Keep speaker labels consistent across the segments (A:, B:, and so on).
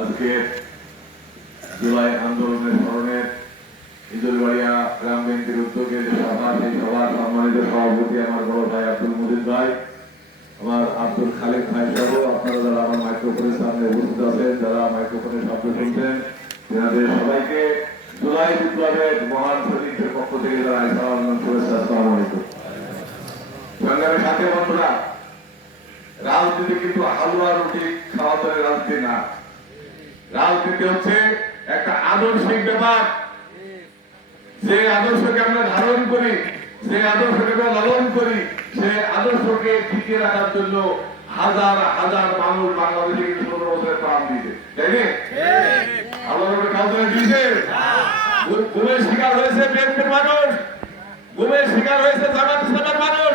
A: আজকে জুলাই আন্দোলনের স্মরণে ইজলবাড়িয়া গ্রাম ব্যাংকের উদ্যোগে সভা সেই সভার সম্মানিত সভাপতি আমার বড় ভাই আব্দুল মুজিদ ভাই, আমার আব্দুল খালিদ ভাই সহ আপনারা যারা আমার মাইক্রোফোনের সামনে উপস্থিত আছেন, যারা মাইক্রোফোনের শব্দ শুনছেন তেনাদের সবাইকে জুলাই বিপ্লবের মহান সৈনিকদের পক্ষ থেকে জানাই সালাম শুভেচ্ছা আসসালামু আলাইকুম। সংগ্রামের সাথে বন্ধুরা রাজনীতি কিন্তু হালুয়া রুটি খাওয়া ধরে রাজনীতি না। রাজনীতি হচ্ছে একটা আদর্শিক ব্যাপার। যে আদর্শকে আমরা ধারণ করি, যে আদর্শকে লালন করি, সে আদর্শকে টিকিয়ে রাখার জন্য হাজার হাজার মানুষ বাংলাদেশে কিন্তু সতেরো বছরের প্রাণ দিয়েছে। তাই না? আল্লাহ কাউকে দিয়েছে। ঘুমের শিকার হয়েছে মানুষ। ঘুমের শিকার হয়েছে জামাত মানুষ।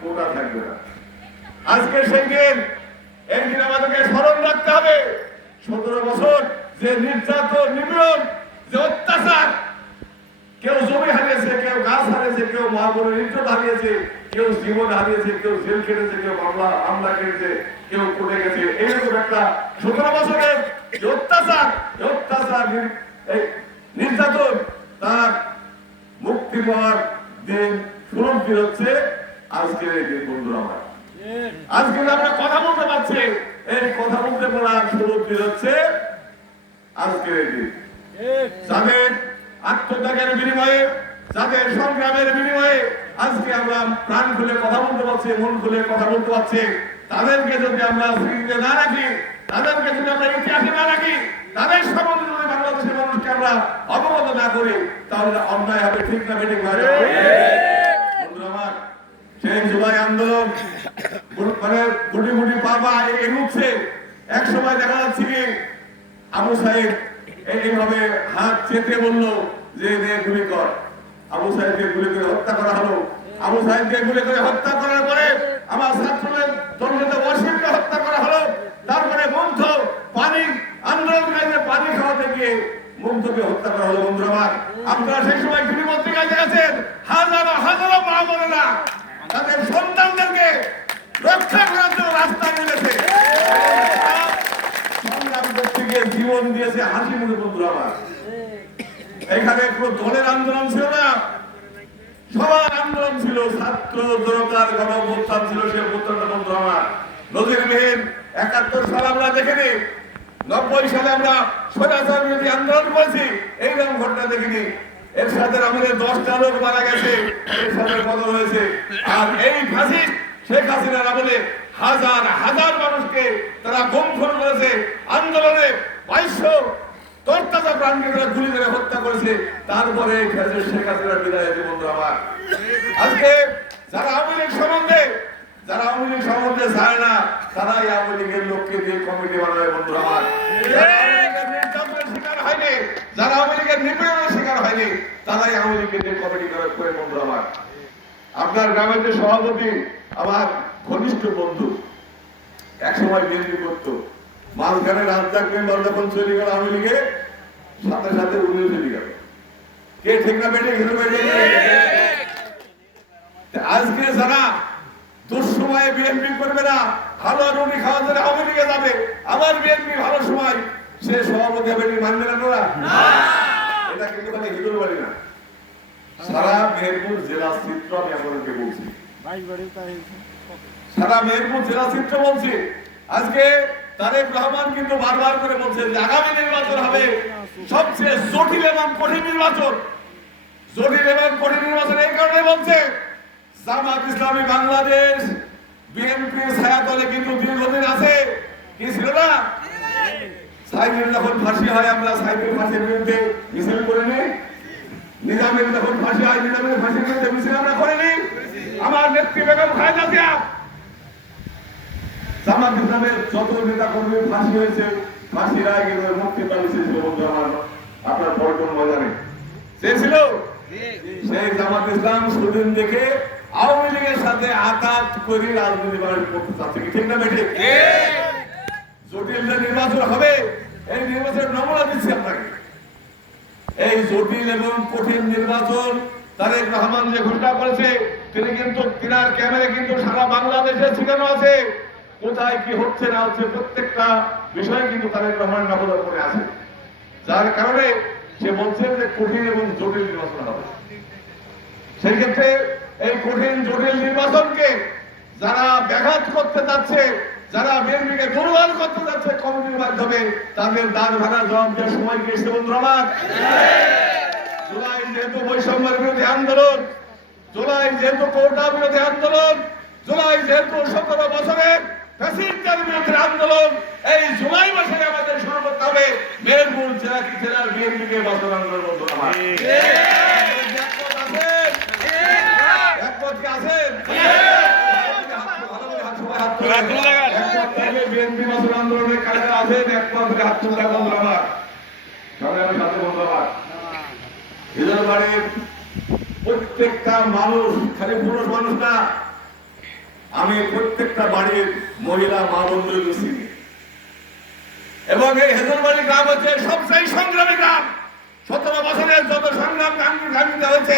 A: কোটা থাকবে না। আজকে সেই দিন একদিন আমাদেরকে স্মরণ রাখতে হবে। সতেরো বছর যে নির্যাতন, নিপীড়ন, যে অত্যাচার, কেউ জমি হারিয়েছে, কেউ গাছ হারিয়েছে, কেউ মা বোনের ইজ্জত হারিয়েছে, কেউ জীবন হারিয়েছে, কেউ জেল কেটেছে কেউ মামলা, হামলা কেটেছে কেউ কোর্টে গেছে। এইরকম একটা সতেরো বছরের যে অত্যাচার অত্যাচার নির্যাতন, তার মুক্তি পাওয়ার দিন সুরক্ষি হচ্ছে আজকের এই বন্ধুরা আমার। আজকে আমরা কথা বলতে পারছি। এই কথা বলতে পারার সুরক্ষি হচ্ছে আজকের এই দিন। যাদের আত্মত্যাগের বিনিময়ে যাদের সংগ্রামের বিনিময়ে আজকে আমরা প্রাণ খুলে কথা বলতে পারছি মন খুলে কথা বলতে পারছি তাদেরকে যদি আমরা স্মৃতিতে না রাখি তাদেরকে যদি আমরা ইতিহাসে না রাখি তাদের সম্বন্ধে যদি বাংলাদেশের মানুষকে আমরা অবগত না করি তাহলে অন্যায় হবে ঠিক না বেঠিক ভাই সেই আন্দোলন মানে গুটি গুটি পাবা এগুচ্ছে এক সময় দেখা যাচ্ছে কি, আবু সাহেব এইভাবে হাত চেপে বলল যে গুলি কর। আবু সাহেবকে গুলি করে হত্যা করা হলো। আবু সাহেবকে গুলি করে হত্যা করার পরে আমার ছাত্রদের দলনেতা ওয়াসিমকে হত্যা করা হলো। তারপরে মন্থ পানি আন্দোলনকারীদের পানি খাওয়াতে গিয়ে মন্থকে হত্যা করা হলো। বন্ধুরা আপনারা সেই সময় টিভি পত্রিকায় দেখেছেন? হাজারো হাজারো মা বোনেরা তাদের সন্তানদেরকে রক্ষা করার জন্য রাস্তায় নেমেছে। সংগ্রাম করতে জীবন দিয়েছে হাসি মুখে, বন্ধুরা আমার। এখানে কোনো দলের আন্দোলন ছিল না। সবার আন্দোলন ছিল, ছাত্র জনতার গণ অভ্যুত্থান ছিল সে অভ্যুত্থানটা বন্ধু আমার। নজিরবিহীন একাত্তর সাল আমরা দেখিনি, নব্বই সালে আমরা স্বৈরাচার বিরোধী আন্দোলন করেছি, এইরকম ঘটনা দেখিনি। এর সাথে আমাদের দশটা লোক মারা গেছে আর এই ফাঁসি শেখ হাসিনার আমলে হাজার হাজার মানুষকে তারা আন্দোলনে বাইশশো করে হত্যা করেছে। তারপরে শেখ হাসিনার বিদায় বন্ধু আমার। আজকে যারা আওয়ামী সম্বন্ধে, যারা আওয়ামী সম্বন্ধে চায় না, তারাই আওয়ামী লীগের লোককে দিয়ে কমিটি বানাবে বন্ধু আমার। শিকার হয়নি যারা আওয়ামী লীগের নিপীড়নের শিকার হয়নি, তারাই আওয়ামী লীগের দিয়ে কমিটি করে করে বন্ধু আমার। আপনার গ্রামের যে সভাপতি, আমার ঘনিষ্ঠ বন্ধু এক সময় বিএনপি করতো। মাঝখানে রাজ্জাক মেম্বার যখন চলে গেল আওয়ামী লীগে, সাথে সাথে উনিও চলে গেল। কে ঠিক না বেটে হিরো বেটে আজকে যারা দুঃসময়ে বিএনপি করবে না, ভালো রুটি খাওয়া ধরে আওয়ামী লীগে যাবে। আমার বিএনপি ভালো সময় সে সভাপতি বেটি মানবে না। তোরা এটা কিন্তু মানে হিরোর বাড়ি না। সারা মেহেরপুর জেলা চিত্র আমি আপনাদেরকে বলছি। সারা মেহেরপুর জেলা চিত্র বলছি। আজকে তারেক রহমান কিন্তু বারবার করে বলছে যে আগামী নির্বাচন হবে সবচেয়ে জটিল এবং কঠিন নির্বাচন। জটিল এবং কঠিন নির্বাচন এই কারণে বলছে জামাত ইসলামী বাংলাদেশ বিএনপির ছায়াতলে কিন্তু দীর্ঘদিন আছে। কি ছিল না? সাইদের যখন ফাঁসি হয় আমরা সাইদের ফাঁসির বিরুদ্ধে মিছিল করিনি নিজামের যখন ফাঁসি হয় নিজামের ফাঁসির বিরুদ্ধে মিছিল আমরা করিনি আমার নেত্রী বেগম খালেদা জিয়া। জামাত ইসলামের যত নেতা কর্মী ফাঁসি হয়েছে মুক্তি আমার। আপনার পল্টন ময়দানে। সে ছিল সেই জামাত ইসলাম সুদিন দেখে আওয়ামী লীগের সাথে আঘাত করে রাজনীতি বাড়ি করতে চাচ্ছে ঠিক না বেঠে জটিল নির্বাচন হবে এই নির্বাচনের নমুনা দিচ্ছি আপনাকে। এই জটিল এবং কঠিন নির্বাচন তারেক রহমান যে ঘোষণা করেছে, তিনি কিন্তু, তিনার ক্যামেরা কিন্তু সারা বাংলাদেশে ছিটানো আছে। কোথায় কি হচ্ছে না হচ্ছে প্রত্যেকটা বিষয় কিন্তু তারেক রহমান নজর করে আছে। যার কারণে সে বলছেন যে কঠিন এবং জটিল নির্বাচন হবে। সেই ক্ষেত্রে এই কঠিন, জটিল নির্বাচনকে যারা ব্যাঘাত করতে যাচ্ছে যারা বিএনপিকে দুর্বল করতে যাচ্ছে কমিটির মাধ্যমে তাদের দান ভাড়া জবাব দেওয়ার সময় এসেছে বন্ধুরা আমার? জুলাই যেহেতু বৈষম্যের বিরোধী আন্দোলন জুলাই যেহেতু কোটা বিরোধী আন্দোলন জুলাই যেহেতু সতেরো বছরের ফ্যাসিস্টের বিরুদ্ধে আন্দোলন এই জুলাই মাসে আমাদের শুরু করতে হবে মেহেরপুর জেলা কি জেলার বিএনপিকে বছর আন্দোলন আমার একমত আছেন? একমত কি আছেন? ভালো করে হাত সবাই হাত তুলে। একমত থাকলে কাজে আমি প্রত্যেকটা মানুষ খালি পুরুষ মানুষ না আমি প্রত্যেকটা বাড়ির মহিলা মা বন্ধু গেছি এবং এই হেজলবাড়ি গ্রাম হচ্ছে সবচেয়ে সংগ্রামী গ্রাম সতেরো বছরের যত সংগ্রাম গাঙ্গুর গাঙ্গুতে হয়েছে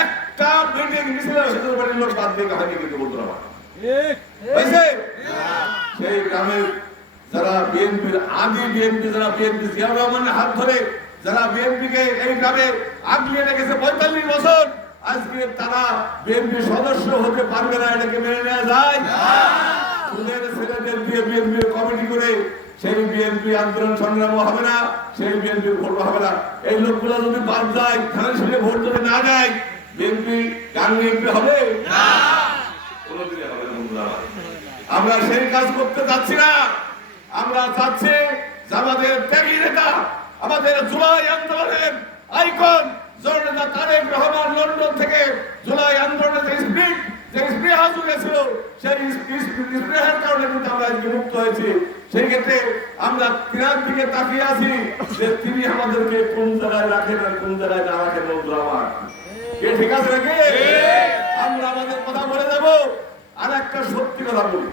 A: একটা মিটিং মিছিল হেজলবাড়ির লোক বাদ দিয়ে হয়নি কিন্তু হয়েছে সেই গ্রামের যারা বিএনপির আদি বিএনপি যারা বিএনপি জিয়াউর রহমানের হাত ধরে যারা বিএনপি কে এই গ্রামে আগলিয়ে রেখেছে পঁয়তাল্লিশ বছর। আজকে তারা বিএনপি সদস্য হতে পারবে না এটাকে মেনে নেওয়া যায়। সুদের ছেলেদের দিয়ে বিএনপি কমিটি করে সেই বিএনপি আন্দোলন সংগ্রাম হবে না সেই বিএনপি ভোট হবে না। এই লোকগুলো যদি বাদ যায় ধানের ভোট যদি না যায় বিএনপি গান বিএনপি হবে? কোনোদিনই আমার। সেই কাজ করতে যাচ্ছি না। আমরা চাচ্ছি আমাদের ত্যাগী নেতা আমাদের জুলাই আন্দোলনের আইকন জননেতা তারেক রহমান লন্ডন থেকে জুলাই আন্দোলনের যে স্পিরিট যে স্পৃহা জুগেছিল সেই স্পৃহার কারণে কিন্তু আমরা আজকে মুক্ত হয়েছি। সেই ক্ষেত্রে আমরা তিনার দিকে তাকিয়ে আছি যে তিনি আমাদেরকে কোন জায়গায় রাখেন আর কোন জায়গায় না রাখেন বন্ধুরা আমার। ঠিক আছে নাকি? আমরা আমাদের কথা বলে দেব। আর একটা সত্যি কথা বলি।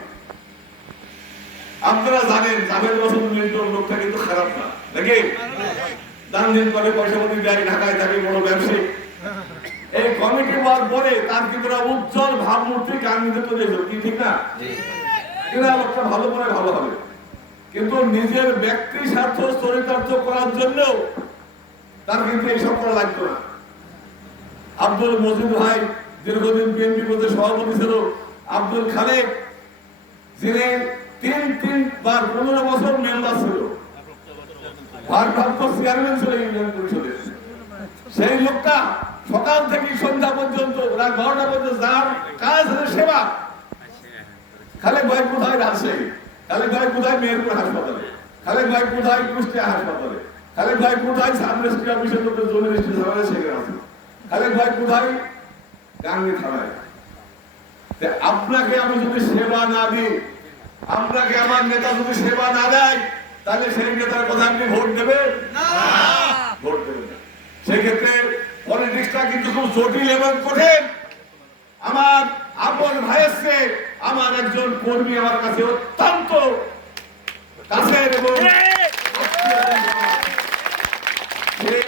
A: আপনারা জানেন জাভেদ বসন্ত মিল্টন লোকটা কিন্তু খারাপ না। নাকি? দান দিন করে পয়সা পাতি দেয় ঢাকায় থাকে বড় ব্যবসায়ী। এই কমিটি হওয়ার পরে তার কিন্তু উজ্জ্বল ভাবমূর্তি কি ঠিক না? লোকটা ভালো করে ভালো হবে। কিন্তু নিজের ব্যক্তি স্বার্থ চরিতার্থ করার জন্য তার কিন্তু এইসব করা লাগতো না। আব্দুল মজিদ ভাই দীর্ঘদিন বিএনপি পদে সভাপতি ছিল। আব্দুল খালেক, যিনি তিন তিন বার পনেরো বছর মেম্বার ছিল। সেই লোকটা সকাল থেকে সন্ধ্যা পর্যন্ত, রাত খালেক ভাই কোথায় রাজশাহী খালেক ভাই কোথায় মেহেরপুর হাসপাতালে? খালেক ভাই কোথায় কুষ্টিয়া হাসপাতালে? খালেক ভাই কোথায় সাব রেজিস্ট্রি অফিসের লোকের জমি রেজিস্ট্রি সেখানে আছে? খালেক ভাই কোথায় গাঙ্গি থানায়? আপনাকে আমি যদি সেবা না দিই আপনাকে আমার নেতা যদি সেবা না দেয় তাহলে সেই নেতার কথা আপনি ভোট দেবেন? ভোট দেবেন না। সেক্ষেত্রে পলিটিক্সটা কিন্তু খুব জটিল এবং কঠিন। আমার আপন ভাইয়ের আমার একজন কর্মী আমার কাছে অত্যন্ত কাছের এবং সেই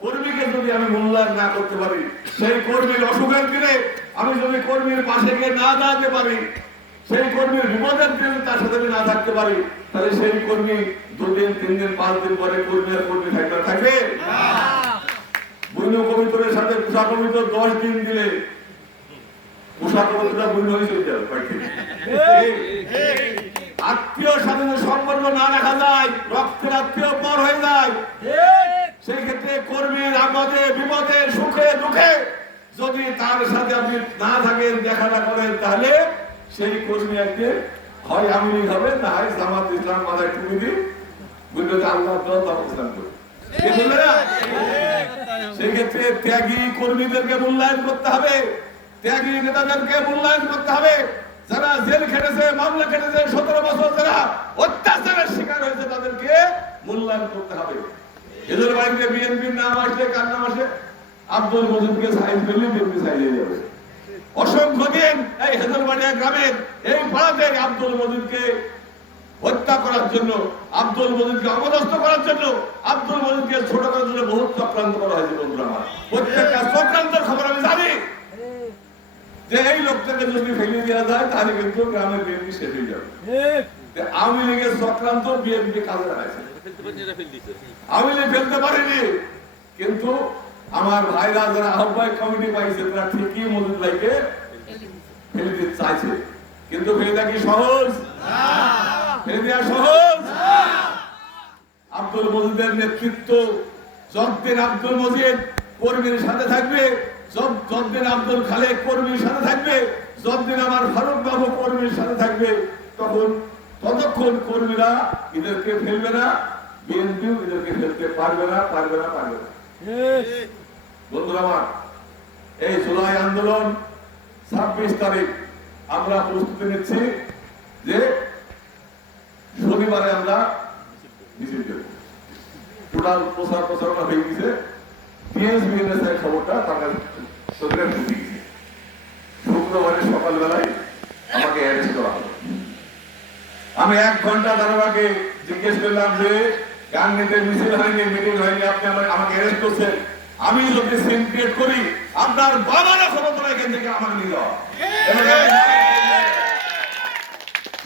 A: কর্মীকে যদি আমি মূল্যায়ন না করতে পারি সেই কর্মীর অসুখের দিনে আমি যদি কর্মীর পাশে গিয়ে না দাঁড়াতে পারি সেই কর্মীর বিপদের দিনে তার সাথে আমি না থাকতে পারি তাহলে সেই কর্মী দুদিন তিন দিন পাঁচ দিন পরে কর্মী আর কর্মী থাকবে থাকবে? বৈন্য কবিতরের সাথে পোষা কবিতর দশ দিন দিলে পোষা কবিতরটা বৈন্য হয়ে চলে যাবে আত্মীয় সাথে যদি সম্পর্ক না রাখা যায় রক্তের আত্মীয় পর হয়ে যায়। সেই ক্ষেত্রে কর্মীর আমাদের বিপদে সুখে দুঃখে যদি তার সাথে আপনি না থাকেন দেখা না করেন, তাহলে সেই কর্মী একদিন হয় আমিনি হবে, না হয় জামাত ইসলাম মাথায় টুপি দিই বুঝলে আল্লাহ তাআলা ইসলাম করে কে বলবে না? সেই ক্ষেত্রে ত্যাগী কর্মীদেরকে মূল্যায়ন করতে হবে, ত্যাগী নেতাদেরকে মূল্যায়ন করতে হবে। যারা জেল খেটেছে, মামলা খেটেছে, সতেরো বছর যারা অত্যাচারের শিকার হয়েছে, তাদেরকে মূল্যায়ন করতে হবে। এদের বাড়িতে বিএনপির নাম আসলে কার নাম আসে? আব্দুল মজিদকে সাইজ করলে বিএনপি সাইজ যাবে। অসংখ্য দিন এই হেজলবাড়িয়া গ্রামের, এই পাড়াতে আব্দুল মজিদকে হত্যা করার জন্য, আব্দুল মজিদকে অপদস্থ করার জন্য, আব্দুল মজিদকে ছোট করার জন্য বহুত চক্রান্ত করা হয়েছে বন্ধুরা আমার। প্রত্যেকটা চক্রান্তের খবর আমি জানি। যে এই লোকটাকে যদি ফেলে দেওয়া যায়, তাহলে কিন্তু গ্রামের বিএনপি শেষ হয়ে যাবে। আওয়ামী লীগের চক্রান্ত বিএনপি কাজে লাগাইছে। আওয়ামী লীগ ফেলতে পারেনি, কিন্তু আমার ভাইরা যারা আহ্বায়ক কমিটি পাইছে, তারা ঠিকই মজুদ ভাইকে ফেলে দিতে চাইছে। কিন্তু ফেলে দেওয়া কি সহজ? ফেলে দেওয়া সহজ? আব্দুল মজিদের নেতৃত্ব যতদিন আব্দুল মজিদ কর্মীর সাথে থাকবে যতদিন আব্দুল খালেক কর্মীর সাথে থাকবে যতদিন আমার ফারুক বাবু কর্মীর সাথে থাকবে। তখন ততক্ষণ কর্মীরা এদেরকে ফেলবে না, বিএনপিও এদেরকে ফেলতে পারবে না পারবে না পারবে না। বন্ধুরা আমার, এই আন্দোলন ছাব্বিশ তারিখ আমরা প্রস্তুতি নিচ্ছি যে শনিবারে আমরা মিছিল দেব টোটাল প্রচার প্রচারণা হয়ে গেছে। টিএসবি খবরটা, তার গেছে। শুক্রবারে সকালবেলায় আমাকে অ্যারেস্ট করা হলো। আমি এক ঘণ্টা দারোগাকে জিজ্ঞেস করলাম যে আমি করি। আপনার বাবারা ক্ষমতা এখান থেকে আমার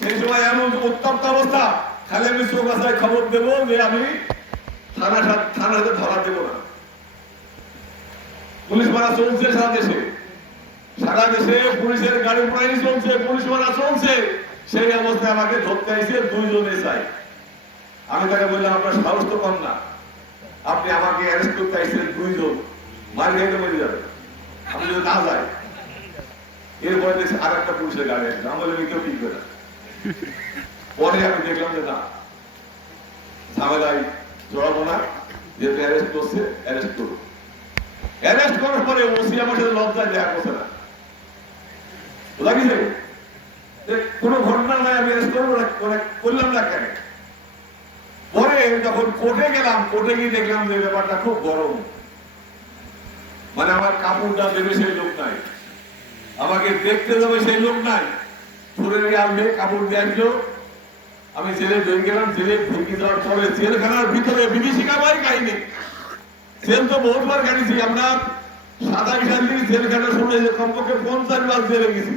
A: সেই সময় এমন উত্তপ্ত অবস্থা। খালি আমি চৌকাছায় খবর দেবো যে আমি থানা থানাতে ধরা দেবো না। পুলিশ মারা চলছে সারা দেশে। সারা দেশে পুলিশের গাড়ি প্রায় চলছে, পুলিশ মারা চলছে। সেই অবস্থায় আমাকে ধরতে এসে দুইজন এসআই আমি তাকে বললাম, আপনার সাহস তো কম না। আপনি আমাকে অ্যারেস্ট করতে আইসেন দুইজন। মারি খাইতে মরে যাবে। যদি না যাই এরপরে দেখছি আর একটা পুলিশের গাড়ি আসছে আমি বললাম কেউ পরে আমি দেখলাম যে না জড়াবো না, যেহেতু অ্যারেস্ট করছে অ্যারেস্ট অ্যারেস্ট করার পরে ওসি আমার সাথে লজ্জায় দেখা করছে না। লাগিছে যে কোনো ঘটনা নাই আমি অ্যারেস্ট করব না করলাম না কেন? পরে যখন কোর্টে গেলাম, কোর্টে গিয়ে দেখলাম যে ব্যাপারটা খুব গরম। মানে আমার কাপড়টা দেবে সেই লোক নাই। আমাকে দেখতে যাবে সেই লোক নাই। ধরে আনবে কাপড় দিয়ে আসলো। আমি জেলে ঢুকে গেলাম, জেলে ঢুকে যাওয়ার পরে জেলখানার ভিতরে বিভীষিকাময় কাহিনী জেল তো বহুতবার কাটিছি আমরা সাতাশ তারিখ জেলখানা শুনে কমপক্ষে পঞ্চাশ মাস জেলে গেছি।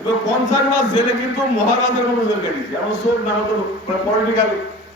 A: এবং পঞ্চাশ মাস জেলে কিন্তু মহারাজের মতো কাটিছি আমার নাম তো পলিটিক্যাল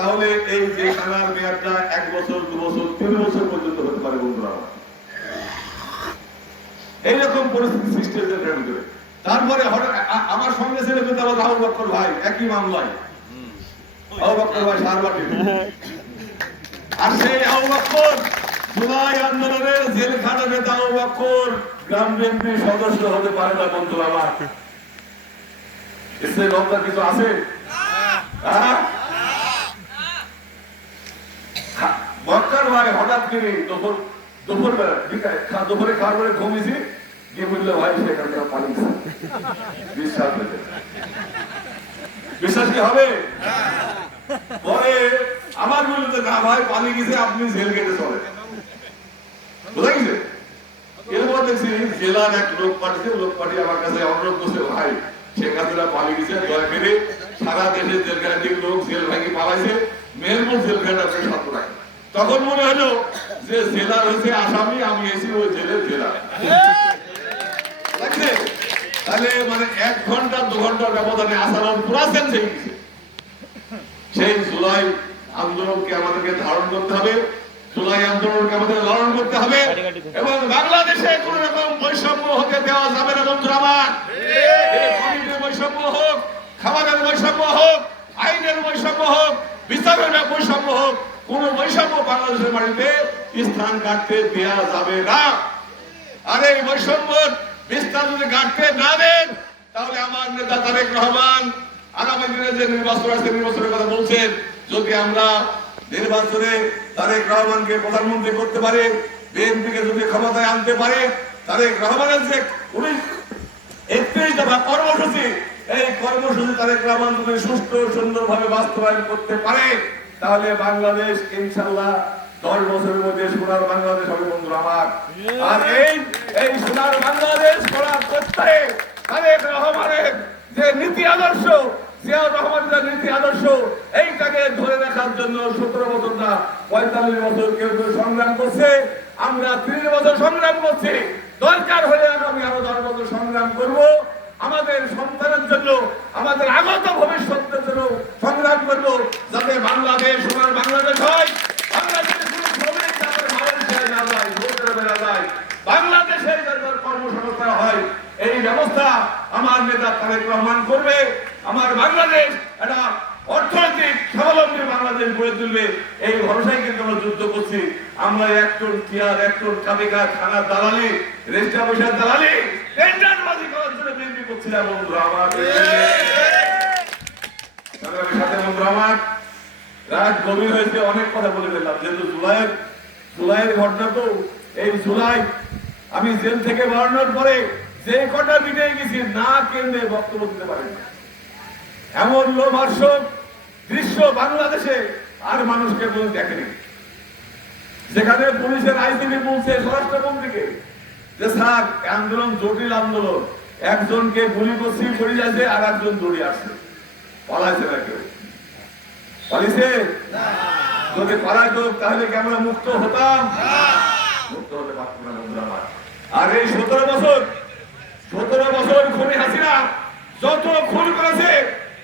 A: তাহলে এই যে খানার মেয়াদটা এক বছর, দু বছর, তিন বছর পর্যন্ত হতে পারে বন্ধুরা। এইরকম পরিস্থিতি সৃষ্টি হয়েছে করে তারপরে আমার সঙ্গে ছিল কিন্তু আমার রাহুল বক্কর ভাই, একই মামলায়। রাহুল বক্কর ভাই সারবাটি আর সেই আবু বক্কর, জুলাই আন্দোলনের জেলখানা নেতা আবু বক্কর। গ্রাম বিএনপির সদস্য হতে পারে না বন্ধু আমার। লজ্জা কিছু আছে? হ্যাঁ? বক্কর ভাই হঠাৎ করে দুপুর দুপুর বেলা দুপুরে খাওয়ার পরে ঘুমিয়েছি, গিয়ে বলল ভাই বিশ্বাস বিশ্বাস কি হবে? পরে আমার না ভাই গেছে, আপনি জেল গেটে চলে বুঝা গেছে? এরপর দেখছি জেলার এক লোক পাঠিয়েছে লোক পাঠিয়ে আমার কাছে অনুরোধ করছে, ভাই, শেখ পালিয়ে গেছে, দয়া করে সারা দেশে জেলখানা থেকে লোক জেল ভাঙি পালাইছে, মেহেরপুর জেলখানা আপনি রাখেন। তখন মনে হলো যে জেলার হয়েছে আসামি, আমি এসি ওই জেলের জেলা। তাহলে মানে এক ঘণ্টা, দু ঘণ্টার ব্যবধানে আসার পুরা সেই জুলাই আন্দোলনকে আমাদেরকে ধারণ করতে হবে। জুলাই আন্দোলনকে আমাদের লালন করতে হবে। এবং বাংলাদেশে কোন রকম বৈষম্য হতে দেওয়া যাবে না, বন্ধুরা আমার। বৈষম্য হোক, খাবারের বৈষম্য হোক, আইনের বৈষম্য হোক, বিচারের বৈষম্য হোক কোন বৈষম্য বাংলাদেশের মাটিতে স্থান কাটতে দেওয়া যাবে না। আর এই বৈষম্য বিস্তার যদি কাটতে না দেন, তাহলে আমার নেতা তারেক রহমান আগামী দিনে যে নির্বাচন আছে নির্বাচনের কথা বলছেন। যদি আমরা নির্বাচনে তারেক রহমানকে প্রধানমন্ত্রী করতে পারে, বিএনপিকে যদি ক্ষমতায় আনতে পারে, তারেক রহমানের যে উনিশ একত্রিশ দফা কর্মসূচি, এই কর্মসূচি তারেক রহমান যদি সুষ্ঠু সুন্দরভাবে বাস্তবায়ন করতে পারে তাহলে বাংলাদেশ ইনশাল্লাহ দশ বছরের মধ্যে সোনার বাংলাদেশ হবে বন্ধুরা আমার। আর এই এই সোনার বাংলাদেশ করার প্রত্যয়ে তারেক রহমানের যে নীতি আদর্শ জিয়াউর রহমানের নীতি আদর্শ এইটাকে ধরে রাখার জন্য সতেরো বছর না পঁয়তাল্লিশ বছর কেউ কেউ সংগ্রাম করছে। আমরা ত্রিশ বছর সংগ্রাম করছি। দরকার হলে আগামী আরও দশ বছর সংগ্রাম করব। আমাদের সন্তানের জন্য, আমাদের আগত ভবিষ্যতের জন্য সংগ্রাম করব যাতে বাংলাদেশ আমার বাংলাদেশ হয়। বাংলাদেশে কর্মসংস্থান হয়, এই ব্যবস্থা আমার নেতা তারেক রহমান করবে। আমার বাংলাদেশ একটা অর্থনৈতিক স্বাবলম্বী বাংলাদেশ গড়ে তুলবে, এই ভরসায় কিন্তু আমরা যুদ্ধ করছি। আমরা একজন চেয়ার একজন কাবিকা থানা দালালি, রেজিস্টার পয়সার দালালি করার জন্য বিএনপি করছিলাম বন্ধুরা আমার। সাথে আমার, রাত গভীর হয়েছে, অনেক কথা বলে ফেললাম। যেহেতু জুলাইয়ের জুলাইয়ের ঘটনা তো, এই জুলাই, আমি জেল থেকে বেরোনোর পরে যে কটা মিটে গেছি, না কেন্দ্রে বক্তব্য দিতে পারি না। এমন লোভার্ষক দৃশ্য বাংলাদেশে আর মানুষকে কেউ দেখেনি। যেখানে পুলিশের আইসিবি বলছে স্বরাষ্ট্রমন্ত্রীকে যে স্যার আন্দোলন জটিল আন্দোলন। একজনকে গুলি করছি পড়ে যাচ্ছে আর একজন দৌড়ে আসছে। পালাইছে না কেউ। পালিয়েছে যদি পালাইতো তাহলে কি আমরা মুক্ত হতাম? মুক্ত হতে পারতাম না বন্ধুরা আমার। আর এই সতেরো বছর সতেরো বছর খুনি হাসিনা যত খুন করেছে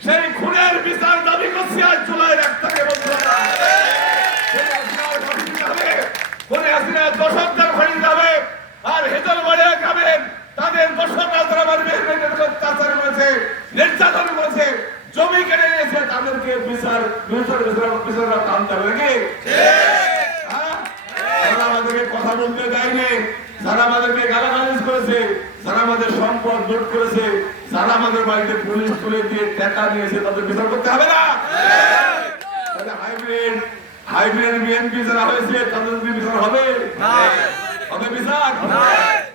A: সেই খুনের বিচার দাবি করছি আজ জুলাই এক তারিখে, বন্ধুরা। খুনি হাসিনার দশকদের দিতে আর হেতল বাড়িয়া গ্রামের তাদের দশকরা তারা মারবে অত্যাচার করেছে, নির্যাতন করেছে জমি কেটে নিয়েছে, তাদেরকে বিচার বিচার বিচার বিচার টানতে হবে নাকি হ্যাঁ? কথা বলতে দেয়নি, যারা আমাদেরকে গালাগালিজ করেছে, যারা আমাদের সম্পদ লুট করেছে যারা আমাদের বাড়িতে পুলিশ তুলে দিয়ে টাকা নিয়েছে তাদের বিচার করতে হবে না। হাইব্রিড হাইব্রিড বিএনপি যারা হয়েছে তাদের বিচার হবে? হবে বিচার?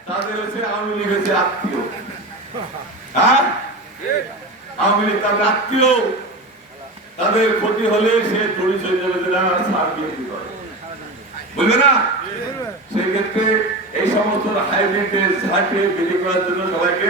A: তাদের হচ্ছে আওয়ামী লীগ হচ্ছে আত্মীয়। হ্যাঁ? আওয়ামী লীগ তাদের আত্মীয়। তাদের ক্ষতি হলে সে দড়ি চলে যাবে যে না সার বিএনপি করে। বুঝবে না? সেই ক্ষেত্রে এই সমস্ত হাইব্রিডে ঝাঁকে বিলি করার জন্য সবাইকে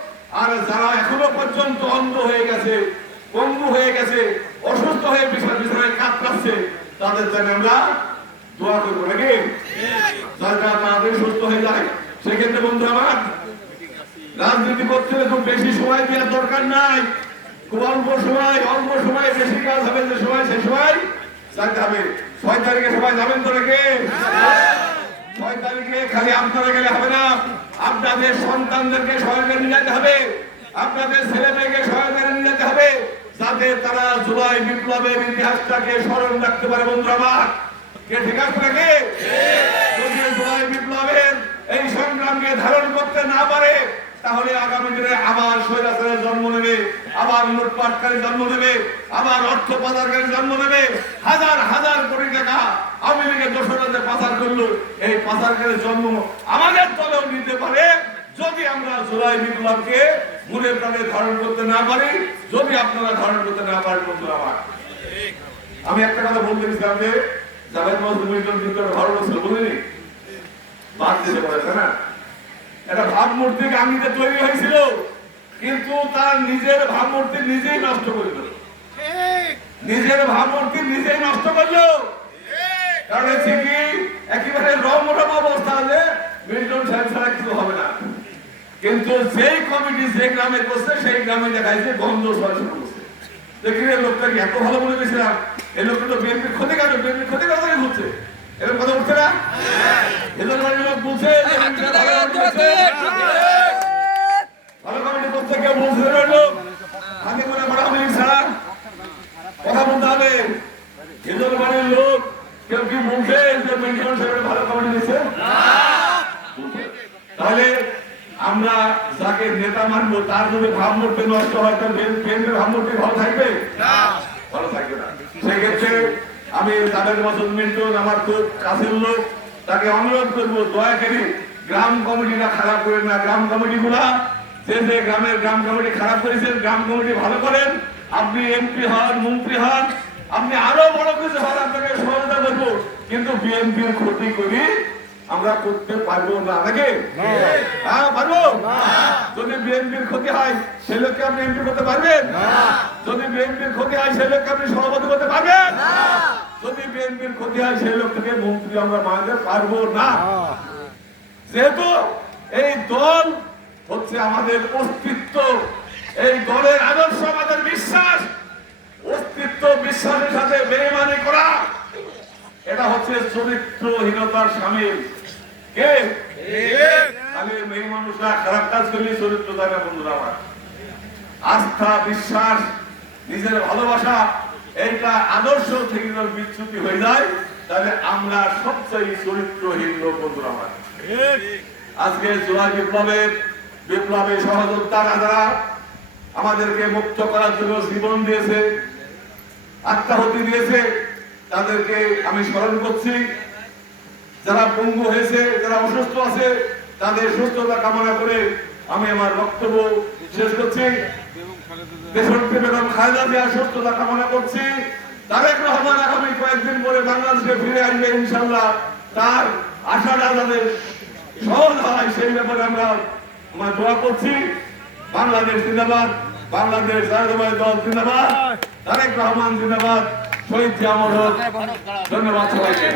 A: আর যারা এখনও পর্যন্ত অন্ধ হয়ে গেছে, পঙ্গু হয়ে গেছে, অসুস্থ হয়ে বিছানা বিছানায় কাতরাচ্ছে তাদের জন্য আমরা দোয়া করব নাকি? যারা তাড়াতাড়ি সুস্থ হয়ে যায়, সেক্ষেত্রে বন্ধু আমার, রাজনীতি করতে হলে খুব বেশি সময় দেওয়ার দরকার নাই। খুব অল্প সময় অল্প সময় বেশি কাজ হবে যে সময়, সে সময় যাইতে হবে। ছয় তারিখে সবাই যাবেন তো নাকি? ছয় তারিখে খালি আপনারা গেলে হবে না। আপনাদের সন্তানদেরকে সহায়তা নিয়ে যেতে হবে। আপনাদের ছেলে মেয়েকে সহায়তা নিয়ে যেতে হবে। যাতে তারা জুলাই বিপ্লবের ইতিহাসটাকে স্মরণ রাখতে পারে বন্ধুরা আমার। কে ঠিক আছে যদি জুলাই বিপ্লবের এই সংগ্রামকে ধারণ করতে না পারে তাহলে আগামী দিনে আবার স্বৈরাচারের জন্ম নেবে আবার লুটপাটকারী জন্ম নেবে আবার অর্থ পাচারকারী জন্ম নেবে হাজার হাজার কোটি টাকা আওয়ামী লীগের দোষরাতে পাচার করল এই পাচারকারীর জন্ম আমাদের দলেও নিতে পারে। যদি আমরা জুলাই বিপ্লবকে মনে প্রাণে ধারণ করতে না পারি যদি আপনারা ধারণ করতে না পারেন বন্ধুরা আমার। আমি একটা কথা বলতে গেছিলাম যে জাভেদ মিল্টন কিন্তু ভালো ছিল বুঝলি বাদ দিতে পারে না? একটা ভাবমূর্তি গাঙ্গিতে তৈরি হয়েছিল কিন্তু তার নিজের ভাবমূর্তি নিজেই নষ্ট করে দিল। নিজের ভাবমূর্তি নিজেই নষ্ট করল। কারণ হচ্ছে কি, একেবারে রমরম অবস্থা হলে মিল্টন সাহেব ছাড়া কিছু হবে না। কিন্তু যেই কমিটি যে গ্রামে করছে সেই গ্রামে দেখাইছে গন্ধ ছড়া শুরু করছে। দেখি রে লোকটা এত ভালো বলে গেছিলাম এই লোকটা তো বিএনপির ক্ষতি কাজ বিএনপির ক্ষতি কাজ হচ্ছে। এরকম কথা উঠছে না? এদের লোক বিএনপি ভালো কমিটি করছে কেউ বলছে লোক আগে করা হবে ছাড়া কথা বলতে হবে। এদের বাড়ির কেউ কি বলছে যে সাহেবের ভালো কমিটি দিচ্ছে তাহলে আমরা যাকে নেতা মানবো তার যদি ভাবমূর্তি নষ্ট হয় তাহলে বিএনপির ভাবমূর্তি ভালো থাকবে? ভালো থাকবে না। সেক্ষেত্রে আমি তাদের বছর মিন্টুন আমার খুব কাছের লোক তাকে অনুরোধ করব দয়া করে গ্রাম কমিটিটা খারাপ করেন না। গ্রাম কমিটি গুলা যে যে গ্রামের গ্রাম কমিটি খারাপ করেছেন গ্রাম কমিটি ভালো করেন। আপনি এমপি হন মন্ত্রী হন আপনি আরও বড় কিছু আপনাকে সহযোগিতা করব। কিন্তু বিএনপির ক্ষতি করি আমরা করতে পারব না নাকি? হ্যাঁ পারব? যদি বিএনপির ক্ষতি হয় সে লোককে আপনি এমপি করতে পারবেন? যদি বিএনপির ক্ষতি হয় সে লোককে আপনি সভাপতি করতে পারবেন? যদি বিএনপির ক্ষতি হয় সেই লোক থেকে মন্ত্রী আমরা বানাতে পারব না। যেহেতু এই দল হচ্ছে আমাদের অস্তিত্ব এই দলের আদর্শ আমাদের বিশ্বাস অস্তিত্ব বিশ্বাসের সাথে বেইমানি করা এটা হচ্ছে চরিত্রহীনতার সামিল। কে? খালি মেয়ে মানুষরা খারাপ কাজ করলে চরিত্র থাকে বন্ধুরা আমার। আস্থা বিশ্বাস নিজের ভালোবাসা এইটা আদর্শ থেকে বিচ্যুতি হয়ে যায় তাহলে আমরা সবচেয়ে চরিত্রহীন লোক বন্ধুরা আমার। আজকে বিপ্লবের বিপ্লবে সহযোগিতারা যারা আমাদেরকে মুক্ত করার জন্য জীবন দিয়েছে, আত্মাহতি দিয়েছে। তাদেরকে আমি স্মরণ করছি, যারা পঙ্গু হয়েছে, যারা অসুস্থ আছে, তাদের সুস্থতা কামনা করে আমি আমার বক্তব্য শেষ করছি। সুস্থতা কামনা করছি। কয়েকদিন পরে ইনশাল্লাহ তার আশাটা সহজ হয়, সেই ব্যাপারে আমরা আমরা দোয়া করছি। বাংলাদেশ জিন্দাবাদ বাংলাদেশ জাতীয়তাবাদী দল জিন্দাবাদ তারেক রহমান জিন্দাবাদ শহীদ জিয়া। ধন্যবাদ সবাইকে